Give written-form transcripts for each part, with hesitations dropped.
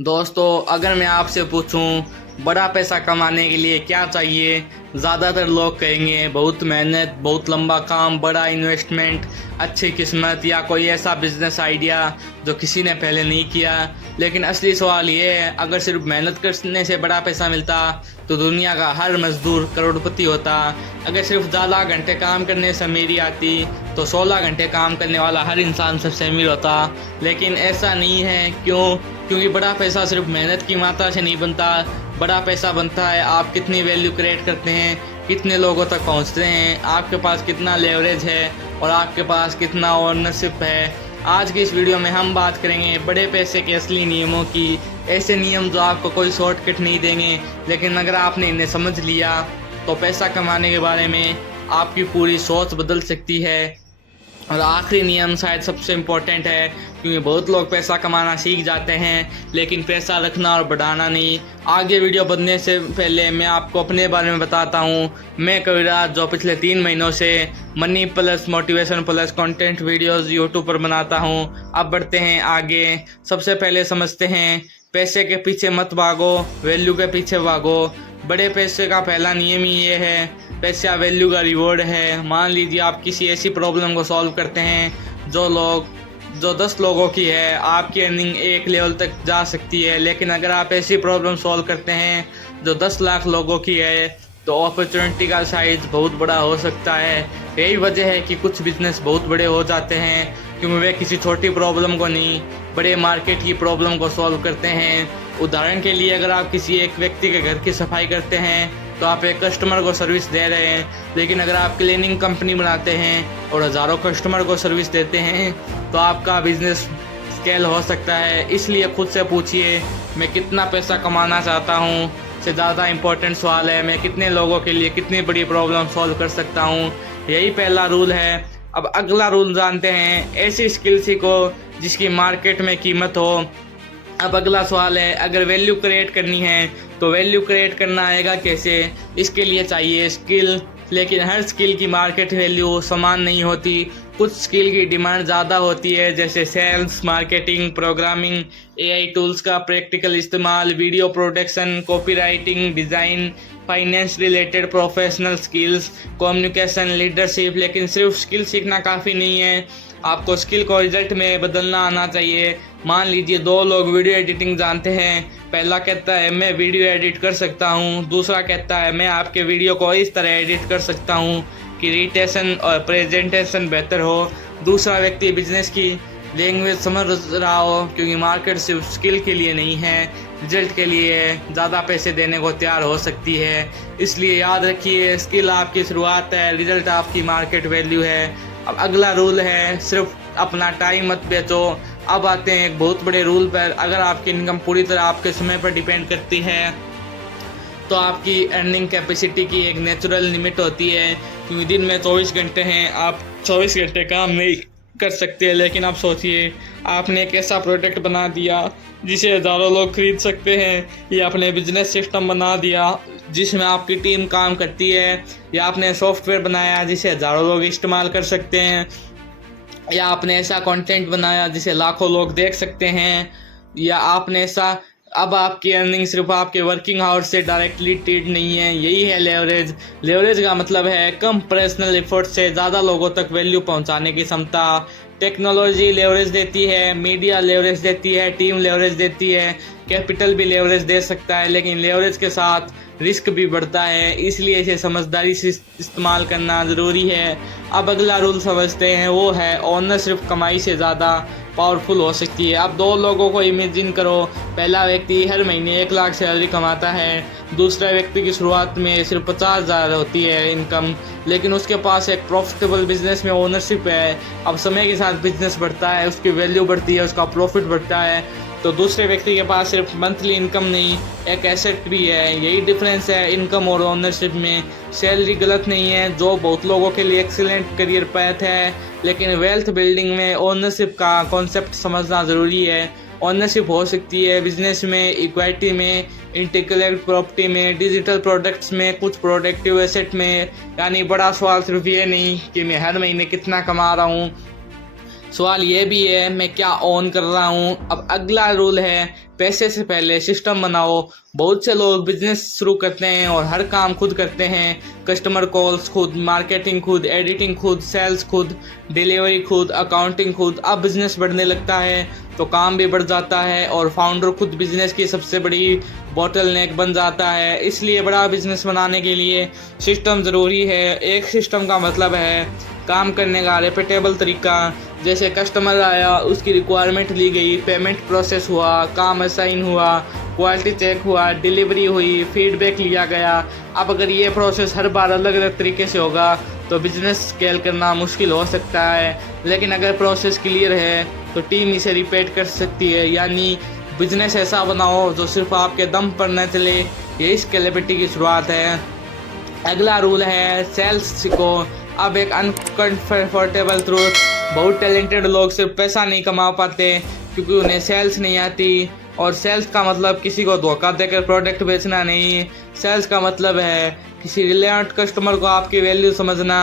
दोस्तों, अगर मैं आपसे पूछूं बड़ा पैसा कमाने के लिए क्या चाहिए, ज़्यादातर लोग कहेंगे बहुत मेहनत, बहुत लंबा काम, बड़ा इन्वेस्टमेंट, अच्छी किस्मत या कोई ऐसा बिजनेस आइडिया जो किसी ने पहले नहीं किया। लेकिन असली सवाल ये है, अगर सिर्फ मेहनत करने से बड़ा पैसा मिलता तो दुनिया का हर मजदूर करोड़पति होता। अगर सिर्फ ज़्यादा घंटे काम करने से अमीरी आती तो 16 घंटे काम करने वाला हर इंसान सबसे अमीर होता। लेकिन ऐसा नहीं है। क्यों? क्योंकि बड़ा पैसा सिर्फ मेहनत की मात्रा से नहीं बनता। बड़ा पैसा बनता है आप कितनी वैल्यू क्रिएट करते हैं, कितने लोगों तक पहुंचते हैं, आपके पास कितना लेवरेज है और आपके पास कितना ओनरशिप है। आज की इस वीडियो में हम बात करेंगे बड़े पैसे के असली नियमों की। ऐसे नियम जो आपको कोई शॉर्टकट नहीं देंगे, लेकिन अगर आपने इन्हें समझ लिया तो पैसा कमाने के बारे में आपकी पूरी सोच बदल सकती है। और आखिरी नियम शायद सबसे इम्पोर्टेंट है, क्योंकि बहुत लोग पैसा कमाना सीख जाते हैं लेकिन पैसा रखना और बढ़ाना नहीं। आगे वीडियो बनने से पहले मैं आपको अपने बारे में बताता हूँ। मैं कविराज, जो पिछले 3 महीनों से money plus motivation plus content videos YouTube पर बनाता हूँ। अब बढ़ते हैं आगे। सबसे पहले समझते हैं, पैसे के पीछे मत भागो, वैल्यू के पीछे भागो। बड़े पैसे का पहला नियम ही ये है, पैसा वैल्यू का रिवॉर्ड है। मान लीजिए आप किसी ऐसी प्रॉब्लम को सॉल्व करते हैं जो 10 लोगों की है, आपकी अर्निंग एक लेवल तक जा सकती है। लेकिन अगर आप ऐसी प्रॉब्लम सॉल्व करते हैं जो 10 लाख लोगों की है तो अपॉर्चुनिटी का साइज बहुत बड़ा हो सकता है। यही वजह है कि कुछ बिजनेस बहुत बड़े हो जाते हैं, क्योंकि वे किसी छोटी प्रॉब्लम को नहीं, बड़े मार्केट की प्रॉब्लम को सॉल्व करते हैं। उदाहरण के लिए, अगर आप किसी एक व्यक्ति के घर की सफाई करते हैं तो आप एक कस्टमर को सर्विस दे रहे हैं। लेकिन अगर आप क्लीनिंग कंपनी बनाते हैं और हज़ारों कस्टमर को सर्विस देते हैं तो आपका बिजनेस स्केल हो सकता है। इसलिए खुद से पूछिए, मैं कितना पैसा कमाना चाहता हूँ से ज़्यादा इम्पोर्टेंट सवाल है, मैं कितने लोगों के लिए कितनी बड़ी प्रॉब्लम सॉल्व कर सकता हूँ। यही पहला रूल है। अब अगला रूल जानते हैं, ऐसी स्किल सीखो जिसकी मार्केट में कीमत हो। अब अगला सवाल है, अगर वैल्यू क्रिएट करनी है तो वैल्यू क्रिएट करना आएगा कैसे? इसके लिए चाहिए स्किल, लेकिन हर स्किल की मार्केट वैल्यू समान नहीं होती। कुछ स्किल की डिमांड ज़्यादा होती है, जैसे sales, marketing, programming, AI tools का प्रैक्टिकल इस्तेमाल, video production, copywriting, design, finance related professional skills, communication, leadership. लेकिन सिर्फ स्किल सीखना काफ़ी नहीं है, आपको स्किल को रिजल्ट में बदलना आना चाहिए। मान लीजिए 2 लोग वीडियो एडिटिंग जानते हैं। पहला कहता है मैं वीडियो एडिट कर सकता हूँ, दूसरा कहता है मैं आपके वीडियो को इस तरह एडिट कर सकता हूँ कि रिटेशन और प्रेजेंटेशन बेहतर हो। दूसरा व्यक्ति बिजनेस की लैंग्वेज समझ रहा हो, क्योंकि मार्केट सिर्फ स्किल के लिए नहीं है, रिजल्ट के लिए ज़्यादा पैसे देने को तैयार हो सकती है। इसलिए याद रखिए, स्किल आपकी शुरुआत है, रिजल्ट आपकी मार्केट वैल्यू है। अब अगला रूल है, सिर्फ अपना टाइम मत बेचो। अब आते हैं एक बहुत बड़े रूल पर, अगर आपकी इनकम पूरी तरह आपके समय पर डिपेंड करती है तो आपकी अर्निंग कैपेसिटी की एक नेचुरल लिमिट होती है। क्योंकि दिन में 24 घंटे हैं, आप 24 घंटे काम नहीं कर सकते। लेकिन आप सोचिए, आपने एक ऐसा प्रोडक्ट बना दिया जिसे हज़ारों लोग खरीद सकते हैं, या आपने बिजनेस सिस्टम बना दिया जिसमें आपकी टीम काम करती है, या आपने सॉफ्टवेयर बनाया जिसे हज़ारों लोग इस्तेमाल कर सकते हैं, या आपने ऐसा कंटेंट बनाया जिसे लाखों लोग देख सकते हैं, या आपने ऐसा। अब आपकी अर्निंग सिर्फ आपके वर्किंग आवर्स से डायरेक्टली टिड नहीं है। यही है लेवरेज। लेवरेज का मतलब है कम पर्सनल एफर्ट से ज़्यादा लोगों तक वैल्यू पहुंचाने की क्षमता। टेक्नोलॉजी लेवरेज देती है, मीडिया लेवरेज देती है, टीम लेवरेज देती है, कैपिटल भी लेवरेज दे सकता है। लेकिन लेवरेज के साथ रिस्क भी बढ़ता है, इसलिए इसे समझदारी से इस्तेमाल करना ज़रूरी है। अब अगला रूल समझते हैं, वो है ओनर सिर्फ कमाई से ज़्यादा पावरफुल हो सकती है। अब 2 लोगों को इमेजिन करो, पहला व्यक्ति हर महीने 1 लाख सैलरी कमाता है, दूसरा व्यक्ति की शुरुआत में सिर्फ 50,000 होती है इनकम, लेकिन उसके पास एक प्रॉफिटेबल बिजनेस में ओनरशिप है। अब समय के साथ बिजनेस बढ़ता है, उसकी वैल्यू बढ़ती है, उसका प्रॉफिट बढ़ता है। तो दूसरे व्यक्ति के पास सिर्फ मंथली इनकम नहीं, एक एसेट भी है। यही डिफरेंस है इनकम और ओनरशिप में। सैलरी गलत नहीं है, जो बहुत लोगों के लिए एक्सीलेंट करियर पैथ है, लेकिन वेल्थ बिल्डिंग में ओनरशिप का कॉन्सेप्ट समझना ज़रूरी है। ओनरशिप हो सकती है बिजनेस में, इक्विटी में, इंटेलेक्चुअल प्रॉपर्टी में, डिजिटल प्रोडक्ट्स में, कुछ प्रोडक्टिव एसेट में। यानी बड़ा सवाल सिर्फ ये नहीं कि मैं हर महीने कितना कमा रहा हूँ, सवाल ये भी है मैं क्या ऑन कर रहा हूँ। अब अगला रूल है पैसे से पहले सिस्टम बनाओ। बहुत से लोग बिजनेस शुरू करते हैं और हर काम खुद करते हैं। कस्टमर कॉल्स खुद, मार्केटिंग खुद, एडिटिंग खुद, सेल्स खुद, डिलीवरी खुद, अकाउंटिंग खुद। अब बिजनेस बढ़ने लगता है तो काम भी बढ़ जाता है और फाउंडर खुद बिजनेस की सबसे बड़ी बॉटलनेक बन जाता है। इसलिए बड़ा बिजनेस बनाने के लिए सिस्टम ज़रूरी है। एक सिस्टम का मतलब है काम करने का रिपीटेबल तरीका। जैसे कस्टमर आया, उसकी रिक्वायरमेंट ली गई, पेमेंट प्रोसेस हुआ, काम असाइन हुआ, क्वालिटी चेक हुआ, डिलीवरी हुई, फीडबैक लिया गया। अब अगर ये प्रोसेस हर बार अलग अलग तरीके से होगा तो बिजनेस स्केल करना मुश्किल हो सकता है। लेकिन अगर प्रोसेस क्लियर है तो टीम इसे रिपीट कर सकती है। यानी बिजनेस ऐसा बनाओ जो सिर्फ आपके दम पर न चले। यही स्केलेबिलिटी की शुरुआत है। अगला रूल है सेल्स सीखो। अब एक अनकंफर्टेबल ट्रूथ, बहुत टैलेंटेड लोग सिर्फ पैसा नहीं कमा पाते क्योंकि उन्हें सेल्स नहीं आती। और सेल्स का मतलब किसी को धोखा देकर प्रोडक्ट बेचना नहीं। सेल्स का मतलब है किसी रिलेवेंट कस्टमर को आपकी वैल्यू समझना।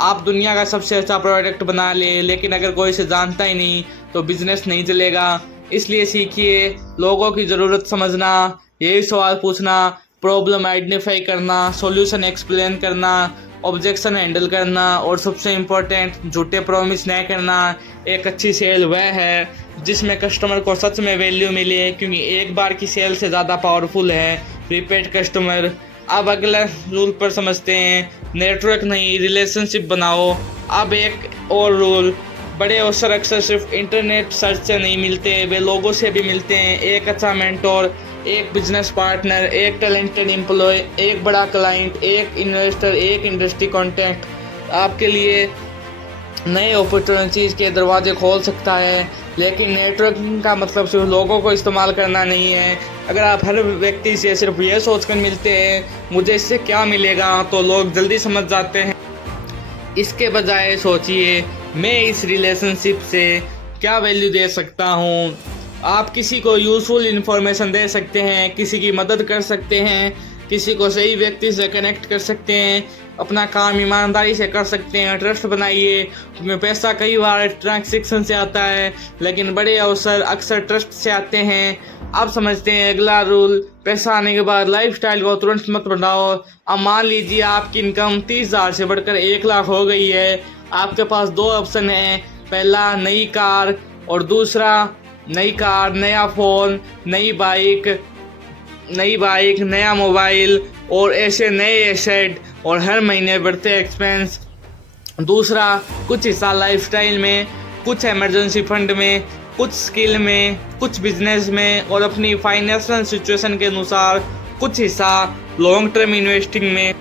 आप दुनिया का सबसे अच्छा प्रोडक्ट बना ले, लेकिन अगर कोई इसे जानता ही नहीं तो बिजनेस नहीं चलेगा। इसलिए सीखिए लोगों की ज़रूरत समझना, यही सवाल पूछना, प्रॉब्लम आइडेंटिफाई करना, सॉल्यूशन एक्सप्लेन करना, ऑब्जेक्शन हैंडल करना और सबसे इम्पोर्टेंट झूठे प्रॉमिस नहीं करना। एक अच्छी सेल वह है जिसमें कस्टमर को सच में वैल्यू मिले, क्योंकि एक बार की सेल से ज़्यादा पावरफुल है रिपीट कस्टमर। अब अगला रूल पर समझते हैं, नेटवर्क नहीं रिलेशनशिप बनाओ। अब एक और रूल, बड़े अवसर अक्सर सिर्फ इंटरनेट सर्च से नहीं मिलते, वे लोगों से भी मिलते हैं। एक अच्छा मेंटोर, एक बिजनेस पार्टनर, एक टैलेंटेड एम्प्लॉय, एक बड़ा क्लाइंट, एक इन्वेस्टर, एक इंडस्ट्री कॉन्टैक्ट आपके लिए नए अपॉर्चुनिटीज़ के दरवाजे खोल सकता है। लेकिन नेटवर्किंग का मतलब सिर्फ लोगों को इस्तेमाल करना नहीं है। अगर आप हर व्यक्ति से सिर्फ ये सोचकर मिलते हैं मुझे इससे क्या मिलेगा, तो लोग जल्दी समझ जाते हैं। इसके बजाय सोचिए मैं इस रिलेशनशिप से क्या वैल्यू दे सकता हूँ। आप किसी को यूज़फुल इन्फॉर्मेशन दे सकते हैं, किसी की मदद कर सकते हैं, किसी को सही व्यक्ति से कनेक्ट कर सकते हैं, अपना काम ईमानदारी से कर सकते हैं। ट्रस्ट बनाइए, क्योंकि पैसा कई बार ट्रांजैक्शन से आता है लेकिन बड़े अवसर अक्सर ट्रस्ट से आते हैं। अब समझते हैं अगला रूल, पैसा आने के बाद लाइफस्टाइल को तुरंत मत बढ़ाओ। अब मान लीजिए आपकी इनकम 30,000 से बढ़कर 1 लाख हो गई है। आपके पास 2 ऑप्शन हैं, पहला नई कार और दूसरा नई कार, नया फ़ोन, नई बाइक, नया मोबाइल और ऐसे नए एसेट और हर महीने बढ़ते एक्सपेंस। दूसरा, कुछ हिस्सा लाइफस्टाइल में, कुछ इमरजेंसी फंड में, कुछ स्किल में, कुछ बिजनेस में और अपनी फाइनेंशियल सिचुएशन के अनुसार कुछ हिस्सा लॉन्ग टर्म इन्वेस्टिंग में।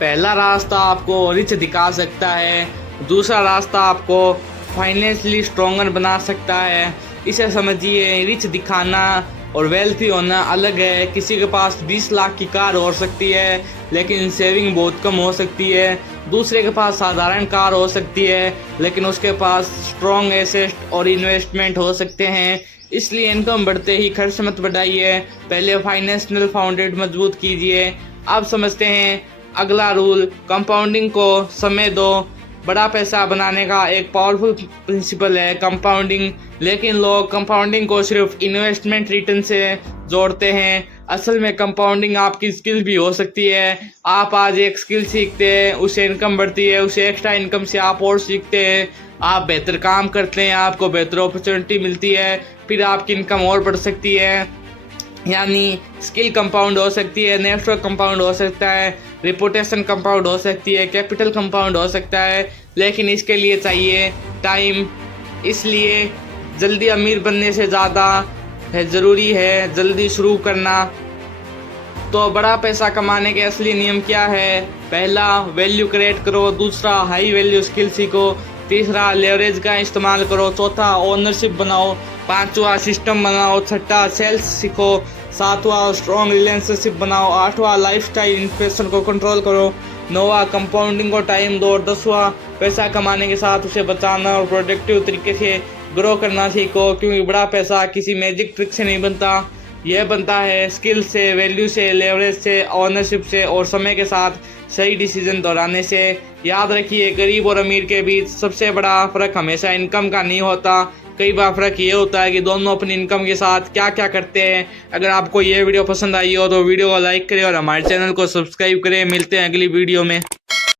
पहला रास्ता आपको रिच दिखा सकता है, दूसरा रास्ता आपको फाइनेंशियली स्ट्रॉन्गर बना सकता है। इसे समझिए, रिच दिखाना और वेल्थी होना अलग है। किसी के पास 20 लाख की कार हो सकती है लेकिन सेविंग बहुत कम हो सकती है। दूसरे के पास साधारण कार हो सकती है लेकिन उसके पास स्ट्रॉन्ग एसेट और इन्वेस्टमेंट हो सकते हैं। इसलिए इनकम बढ़ते ही खर्च मत बढ़ाइए, पहले फाइनेंशियल फाउंडेशन मजबूत कीजिए। अब समझते हैं अगला रूल, कंपाउंडिंग को समय दो। बड़ा पैसा बनाने का एक पावरफुल प्रिंसिपल है कंपाउंडिंग, लेकिन लोग कंपाउंडिंग को सिर्फ इन्वेस्टमेंट रिटर्न से जोड़ते हैं। असल में कंपाउंडिंग आपकी स्किल भी हो सकती है। आप आज एक स्किल सीखते हैं, उससे इनकम बढ़ती है, उसे एक्स्ट्रा इनकम से आप और सीखते हैं, आप बेहतर काम करते हैं, आपको बेहतर अपॉर्चुनिटी मिलती है, फिर आपकी इनकम और बढ़ सकती है। यानी स्किल कंपाउंड हो सकती है, नेटवर्क कंपाउंड हो सकता है, रिपोर्टेशन कंपाउंड हो सकती है, कैपिटल कंपाउंड हो सकता है, लेकिन इसके लिए चाहिए टाइम। इसलिए जल्दी अमीर बनने से ज़्यादा ज़रूरी है जल्दी शुरू करना। तो बड़ा पैसा कमाने के असली नियम क्या है? पहला, वैल्यू क्रिएट करो। दूसरा, हाई वैल्यू स्किल सीखो। तीसरा, लेवरेज का इस्तेमाल करो। चौथा, ओनरशिप बनाओ। पांचवा, सिस्टम बनाओ। छठा, सेल्स सीखो। सातवां, स्ट्रॉन्ग रिलेशनशिप बनाओ। आठवां, लाइफस्टाइल इन्फ्लेशन को कंट्रोल करो। नौवां, कंपाउंडिंग को टाइम दो। और 10वां, पैसा कमाने के साथ उसे बचाना और प्रोडक्टिव तरीके से ग्रो करना सीखो, क्योंकि बड़ा पैसा किसी मैजिक ट्रिक से नहीं बनता, यह बनता है स्किल से, वैल्यू से, लेवरेज से, ऑनरशिप से और समय के साथ सही डिसीजन दोहराने से। याद रखिए, गरीब और अमीर के बीच सबसे बड़ा फ़र्क हमेशा इनकम का नहीं होता, कई बार फ़र्क ये होता है कि दोनों अपनी इनकम के साथ क्या क्या करते हैं। अगर आपको ये वीडियो पसंद आई हो तो वीडियो को लाइक करें और हमारे चैनल को सब्सक्राइब करें। मिलते हैं अगली वीडियो में।